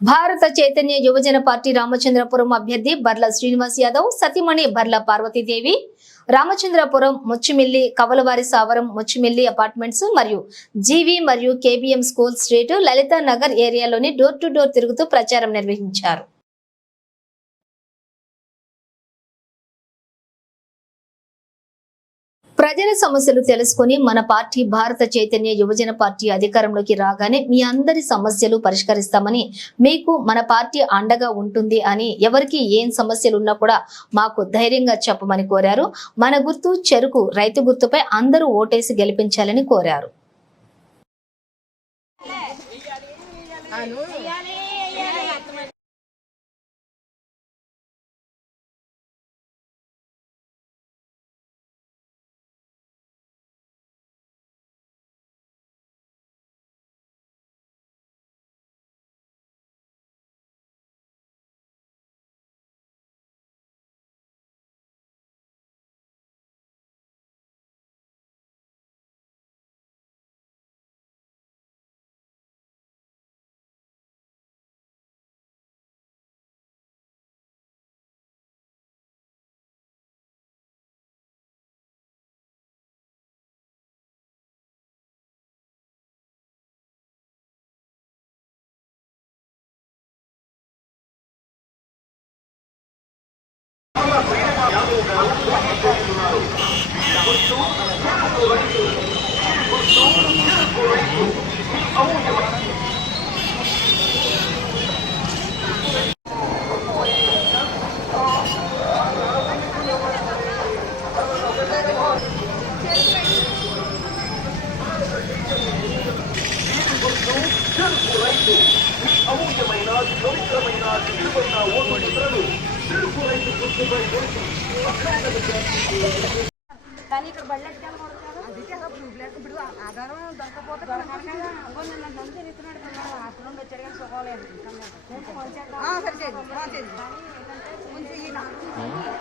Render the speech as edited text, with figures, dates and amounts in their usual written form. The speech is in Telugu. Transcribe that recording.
భారత చైతన్య యువజన పార్టీ రామచంద్రపురం అభ్యర్థి బర్ల శ్రీనివాస్ యాదవ్ సతీమణి బర్ల పార్వతీదేవి రామచంద్రపురం ముచ్చిమిల్లి కవలవారి సావరం ముచ్చిమిల్లి అపార్ట్మెంట్స్ మరియు జీవి మరియు KBM school street Lalitha Nagar ఏరియాలోని డోర్ టు డోర్ తిరుగుతూ ప్రచారం నిర్వహించారు. ప్రజల సమస్యలు తెలుసుకుని మన పార్టీ భారత చైతన్య యువజన పార్టీ అధికారంలోకి రాగానే మీ అందరి సమస్యలు పరిష్కరిస్తామని, మీకు మన పార్టీ అండగా ఉంటుంది అని, ఎవరికి ఏం సమస్యలు ఉన్నా కూడా మాకు ధైర్యంగా చెప్పమని కోరారు. మన గుర్తు చెరుకు రైతు గుర్తుపై అందరూ ఓటేసి గెలిపించాలని కోరారు. కానీ ఇక్కడ బళ్ళెట్ అందుకే ఇప్పుడు ఆధారం దొరకపోతే అప్పుడు వచ్చారు కానీ సుఖం లేదు. సరే